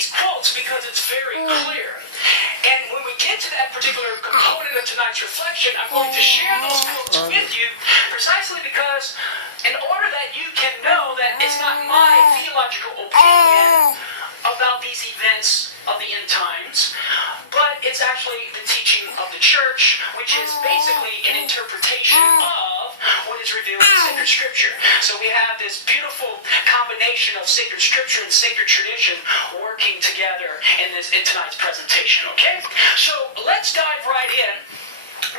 these quotes because it's very clear. And when we get to that particular component of tonight's reflection, I'm going to share those quotes with you precisely because in order that you can know that it's not my theological opinion about these events of the end times, but it's actually the teaching of the church, which is basically an interpretation of what is revealed in sacred scripture. So we have this beautiful combination of sacred scripture and sacred tradition working together in tonight's presentation, okay? So let's dive right in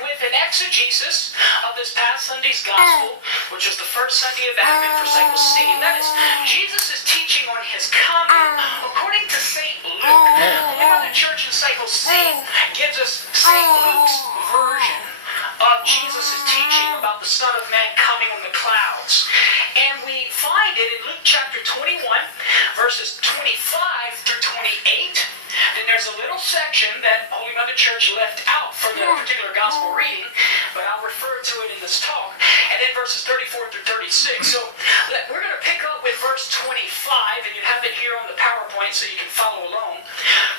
with an exegesis of this past Sunday's gospel, which was the first Sunday of Advent for Cycle C, and that is Jesus' teaching on his coming according to St. Luke. Now the church in Cycle C gives us St. Luke's version of Jesus' teaching about the Son of Man coming on the clouds. And we find it in Luke chapter 21, verses 25 through 28. Then there's a little section that Holy Mother Church left out for the particular gospel reading, but I'll refer to it in this talk. And then verses 34 through 36. So we're going to pick up with verse 25, and you have it here on the PowerPoint so you can follow along.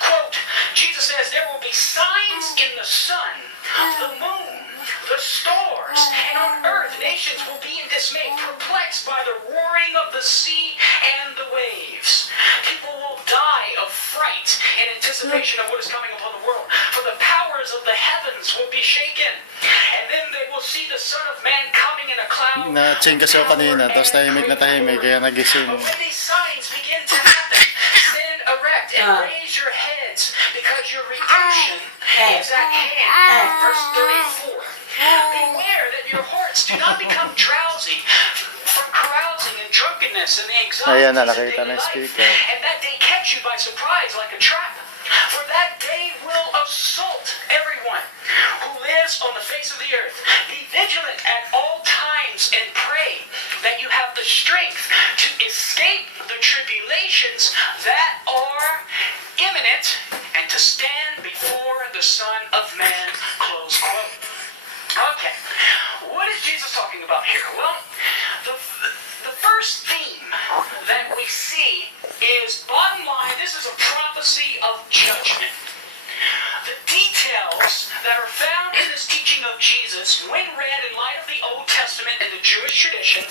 Quote, Jesus says, "There will be signs in the sun, the moon, the stars, and on earth nations will be in dismay, perplexed by the roaring of the sea and the waves. People will die of fright in anticipation of what is coming upon the world, for the powers of the heavens will be shaken. And then they will see the Son of Man coming in a cloud." Na-change kasi ako kanina, tapos tahimik na tahimik, kaya nagising. "But when these signs begin to happen, stand erect and raise your heads, because your redemption is at hand." Verse 34. "Beware that your hearts do not become drowsy from carousing and drunkenness and the anxiety Ayan na, of nakita daily na yung life, speaker. and that day catch you by surprise like a trap. For that day will assault everyone who lives on the face of the earth. Be vigilant at all times and pray that you have the strength to escape the tribulations that are imminent and to stand before the Son of Man." Close quote. Okay, what is Jesus talking about here? Well, the first theme that we see is, bottom line, this is a prophecy of judgment. The details that are found in this teaching of Jesus, when read in light of the Old Testament and the Jewish tradition,